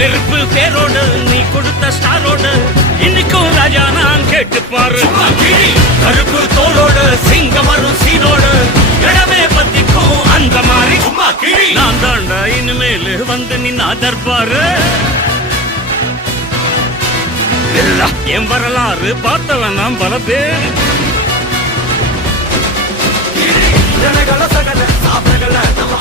நெருப்பு பேரோடு நீ கொடுத்த ஸ்டாரோடு இன்னைக்கும் ராஜா நான் கேட்டு பாரு. கருப்பு தோளோடு சிங்கம் வரும் சீனோடு இடமே பத்திக்கும் அந்த மாதிரி நான் தாண்டா இனிமேல் வந்து நின்னா தர்பாரு. என் வரலாறு பார்த்தவன் நாம் பல பேர். சகல சாப்பிடல நம்ம